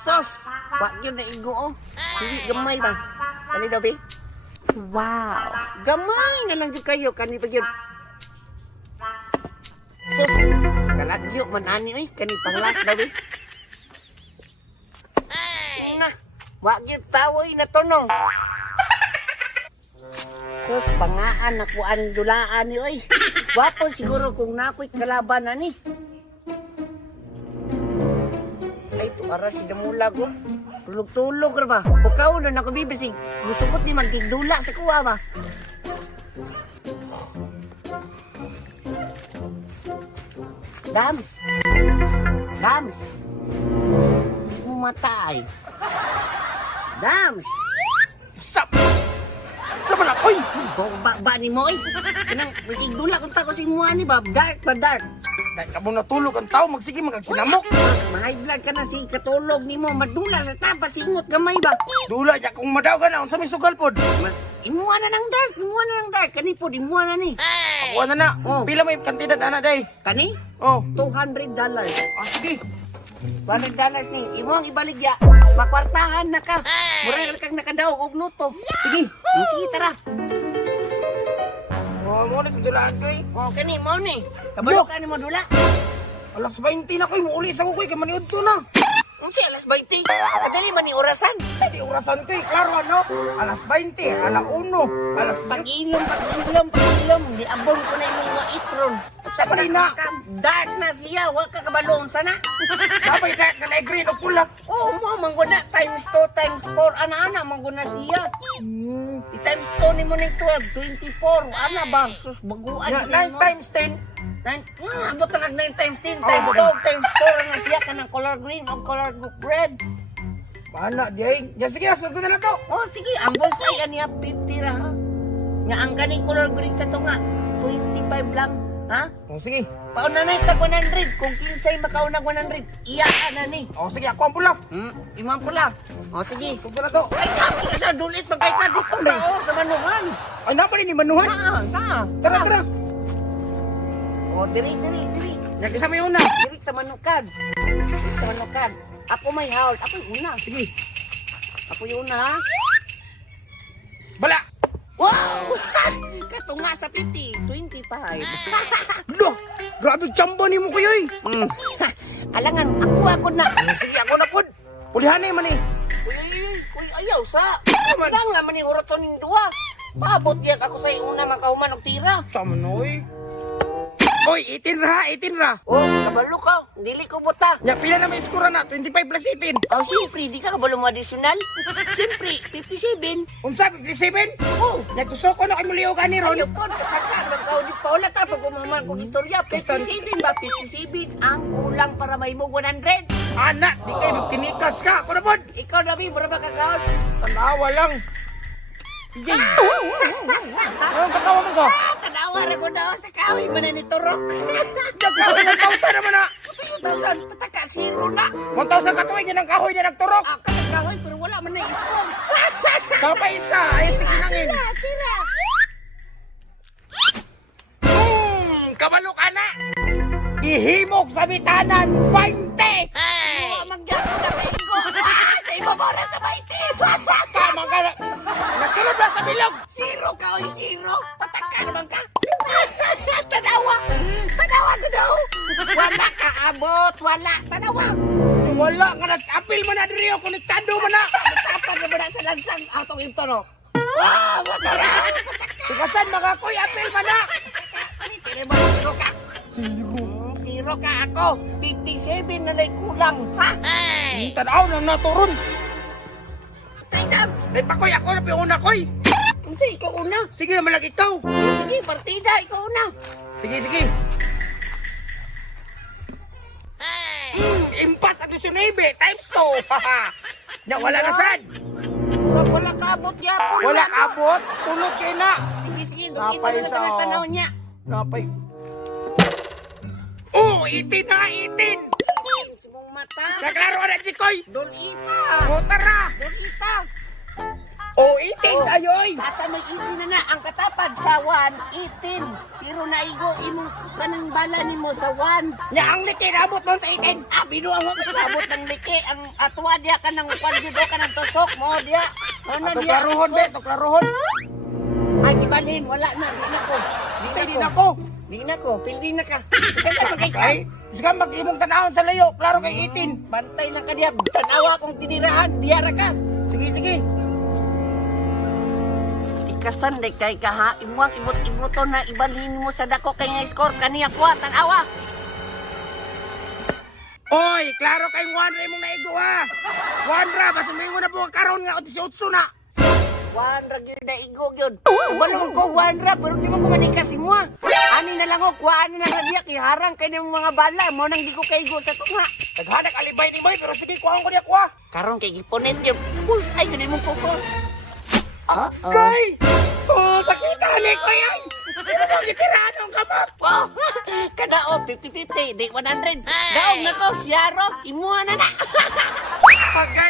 Sos, wag yun na igo oh. Hindi gamay ba? Kani daw be? Wow. Gamay na lang yun kayo, kani ba yun? Sos, kalagyo man ani oy, kani panglas daw be? Na, wag yun tawoy na tunong. Sos, pangaan na kuan dulaan ni oy. Wapo siguro kung nako'y kalaban na ni. Ay, para si Damula ko. Tulog-tulog ra ba? Bukaw na ako bibisig. Gusukot ni magtigdula sa kuwa ba? Dams! Dams! Mumatay. Dams! Sap! Sama na, oy! Ba ni mo eh? Kanang magtigdula kung tako si Mua ni ba? Dark ba dark? Dahil ka mo natulog ang tao, magsige magagsinamok. Mahay vlog ka na si katulog ni mo. Madula sa tapa, singot gamay ba? Dula, ya kung madaw ka na, unsa may sugal pod. Imuha na ng dark, imuha na ng dark. Kani po, imuha na ni. Ako na na, Oh. pila may kantidad ana day. Kani? Oh, $200. ah, sige. $200 ni. Imo ang ibaligya. Makwartahan na ka. Mura na kang nakadaw og luto. Sige, sige tara. Oh, mo na tudulaan ko eh. Oh, kani mo ni. Kabalo ka ni mo dula. Alas 20 na koy, muuli sa ko koy, kay maniud to na. Unsi alas 20. Kadali man ni orasan. Di orasan to eh, klaro ano? Alas 20, ala 1, alas Pag-ilom. Di abon ko na yung mga itron. Sa na. Dark na siya. Huwag ka kabalong sana. Dabay na ka na green o pula. Oo mo, mangguna times 2 times 4. Ana-ana, mangguna siya. I-times 2 ni mo ng 12, 24. Ana ba? Sus, baguan. 9 times 10. Abot na 9 times 10 times 12 times 4 na siya ka ng color green o color red. Mana, Jay? Ya sige, aswag ko na lang to. Oh, sige, ang bolsay aniya 50 ra ha. Nga ang kaning color green sa to nga, 25 lang. Ha? Oh, sige. Pauna na itag 100. Kung kinsay makaunag 100, iya na ni. Oh, sige, ako ang pula. Imam pula. O sige. Ito na to. Ay, sabi ka sa dulit, magkay ka dito na sa manuhan. Ay, napali ni Manuhan. Na. Tara. O, diri. Nagkisa mo yung una. Diri ta manukad. Ako may house. Ako yung una. Sige. Ako yung una, ha? Bala. Wow! Katunga sa 50, 25. Lo, grabe chambo ni mo kayo eh. Alangan, ako na. Sige, ako na pod. Pulihan na man eh. Uy, ayaw sa. Lang naman ni uraton ng duwa. Paabot yak ako sa una makauman og tira. Sama na eh. Oy, 18 ra. Oh, kabalo ka. Dili ko buta. Ya, pila na may skura na, 25 plus 18. Oh, siyempre, di ka kabalo mo additional. Siyempre, 57. Unsa, 57? Oh, Nagtuso ko na kay muliw ka ni Ron. ayaw po. Katakad, ka di Paula ta. Pag umaman kong istorya, 57 ba? 57 ang kulang para may mo 100. Anak, di kayo magtinikas ka. Ako na pod. Ikaw, Dabi, mura ba kakaon? Tanawa lang. Sige. Anong katawa mo ko? Tanawa rin ko daw sa kahoy man ni Turok. Nagkahoy ng 1,000 naman na. 2,000, pataka, zero na. 1,000 katuwig yan ang kahoy na nagturok. Kahoy, pero wala man na ispon. Kapa isa, ay sige nangin. Tira. Kabalo ka na. Ihimok sa bitanan, 20. Wala magyako na kayo ko. Sa iba mo rin sa 20. Tama ka na. Nasunod na sa bilog. Zero, kahoy, zero. Pataka naman ka. Tanawa. Tanawa. Wala ka abot, wala. Tanawa. Wala ka na. Apil mo na diri o. Konektado mo na. Nagtapan na ba na sa lansang atong intro? Wow, matara. Tukasan mga koy, apil mo na. Tira mo, zero ka. Zero ka ako. 57 na lay kulang. Ha? Tanaw na naturon. Tay dam. Ay pakoy, ako na piuna koy. Hindi, ikaw una. Sige naman lang ikaw. Sige, partida, ikaw una. Sige. Impas ang 19 times 2. Na wala na sad. So, wala ka abot yapon. Wala kabot. Sulod kayo na. Sige, doon Napay ito sa- na tanaw niya. Napay. Oh, 18 na, 18. Simong mata. Naglaro na, Jikoy. Dolita. O, tara. Dolita. Oh, itin kayo oy. Asa may itin na ang katapad sa 118. Pero naigo imong kanang bala nimo sa 1. Nya ang liki nabot mo sa itin. Binuang mo kabot ng liki ang atwa diya ka ng kwardido ka ng tusok mo diya. Ano Ato diya? klarohon be, to klarohon. Ay gibalhin wala na di na ko. Say di nako. Di na ko, pindi na ka. Kasi magay ka. Kay, sige mag-imong tanahon sa layo, klaro kay itin. Bantay na ka diya. Tanawa kong tinirahan, diyara ka. Sige, sige. Tikasan day kay ka ha. Imuang ibot-iboto na ibalhin mo sa dako kay nga score kaniya kuha. Tanawa. Oy, klaro kay Juanra imong naigo ha. Juanra, basta may na po karon nga 18 na. Wanra gyud na igo gyud. Ubalo man ko wanra pero di man ko manikas mo. Ani na lang ko kuhaan na lang diya kay harang kay ng mga bala mo nang di ko kaigo sa tunga. Naghanak alibay ni Moy, pero sige, kuhaan ko niya kuha. Karon kay giponet gyud. Pus ay gani mo kuko. Kay! Oh, sakitan ni ko yan! Pero mo gitiraan ang kamot! Wow. Kada o 50-50, di 100. Daog na ko siyaro, imuha na na. Pagkay